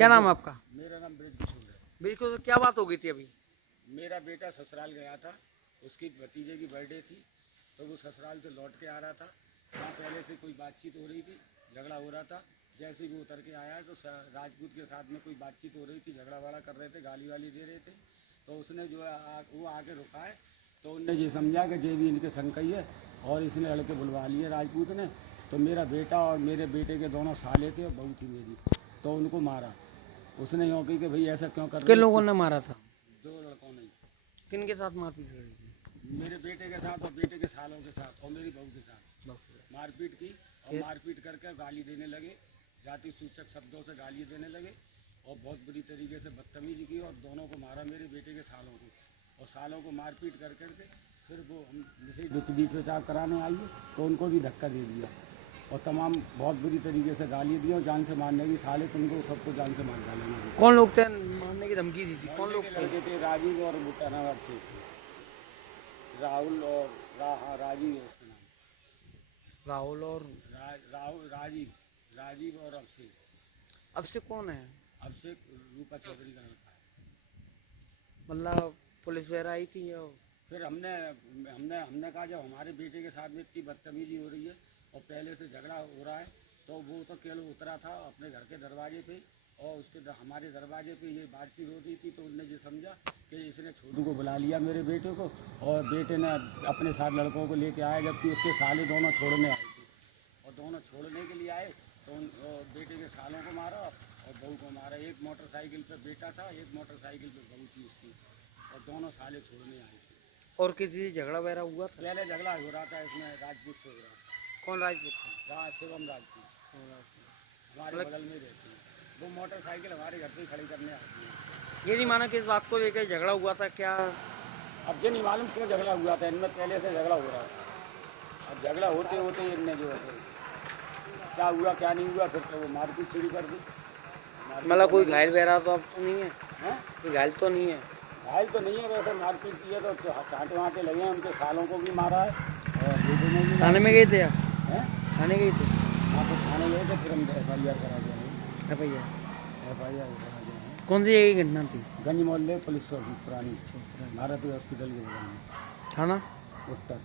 क्या नाम है आपका? मेरा नाम ब्रिज किशोर है। बिल्कुल, तो क्या बात हो गई थी अभी? मेरा बेटा ससुराल गया था, उसकी भतीजे की बर्थडे थी, तो वो ससुराल से लौट के आ रहा था। वहाँ पहले से कोई बातचीत हो रही थी, झगड़ा हो रहा था। जैसे ही वो उतर के आया तो राजपूत के साथ में कोई बातचीत हो रही थी, झगड़ा वाला कर रहे थे, गाली वाली दे रहे थे। तो उसने जो है वो आके रुका है, तो उनने ये समझा कि जे भी इनके संकई है और इसने लड़के बुलवा लिए राजपूत ने। तो मेरा बेटा और मेरे बेटे के दोनों साले थे और बहू थी मेरी, तो उनको मारा। उसने यूँ की कि भाई ऐसा क्यों कर रहे किन हो? लोगों ने मारा था? दो लड़कों ने। किन के साथ मारपीट हो रही थी? मेरे बेटे के साथ और बेटे के सालों के साथ और मेरी बहू के साथ मारपीट की। और मारपीट करके गाली देने लगे, जाति सूचक शब्दों से गाली देने लगे और बहुत बुरी तरीके से बदतमीजी की और दोनों को मारा, मेरे बेटे के सालों को। और सालों को मारपीट कर करके फिर वो हम जैसे बीच बचाव कराने आई तो उनको भी धक्का दे दिया और तमाम बहुत बुरी तरीके से गाली दी और जान से मारने की। साले तुमको सबको जान से मार डालेंगे। कौन लोग थे? मारने की धमकी दी थी? कौन लोग थे? लड़के थे राजीव और बुटानाबाद से, राहुल और राजीव है उसका नाम। राहुल और राहुल राजीव और अभिषेक। अभिषेक कौन है? अभिषेक रूपा चौधरी का लड़का है। मतलब पुलिस वगैरह आई थी या? फिर हमने हमने हमने कहा जब हमारे बेटे के साथ में इतनी बदतमीजी हो रही है और पहले से झगड़ा हो रहा है, तो वो तो केवल उतरा था अपने घर के दरवाजे पे और उसके हमारे दरवाजे पे ये बातचीत होती थी। तो उनने ये समझा कि इसने छोटू को बुला लिया मेरे बेटे को और बेटे ने अपने साथ लड़कों को लेके आया, जबकि उसके साले दोनों छोड़ने आए थे। और दोनों छोड़ने के लिए आए तो बेटे के सालों को मारा और बहू को मारा। एक मोटरसाइकिल पे बेटा था, एक मोटरसाइकिल पे बहू थी उसकी, और दोनों साले छोड़ने आए थे। और किसी से झगड़ा वगैरह हुआ था? पहले झगड़ा हो रहा था इसमें राजपूत से हो रहा था। कौन राजपूत था? शिवम राजपूत हमारे बगल में रहती है। वो मोटरसाइकिल हमारे घर पे खड़ी करने आती है। ये नहीं माना कि इस बात को लेकर झगड़ा हुआ था क्या? अब ये नहीं मालूम क्यों झगड़ा हुआ था, इनमें पहले से झगड़ा हो रहा था। अब झगड़ा होते होते इनने जो है क्या हुआ क्या नहीं हुआ, फिर तो वो मारपीट शुरू कर दी। मतलब कोई घायल वगैरह तो अब तो नहीं है? हैं? कोई घायल तो नहीं है? घायल तो नहीं है, वैसे मारपीट की है तो कांटे वाँटे लगे हैं, उनके सालों को भी मारा है और बेटे ने भी। थाने में गए थे आप? हैं? थाने गए थे? हाँ तो थाने गए थे, फिर हम FIR करा दिया। FIR करा दिया। कौन सी जगह की घटना थी? गंज मोहल्ले पुलिस चौकी पुरानी भारती हॉस्पिटल के बगल में, थाना उत्तर।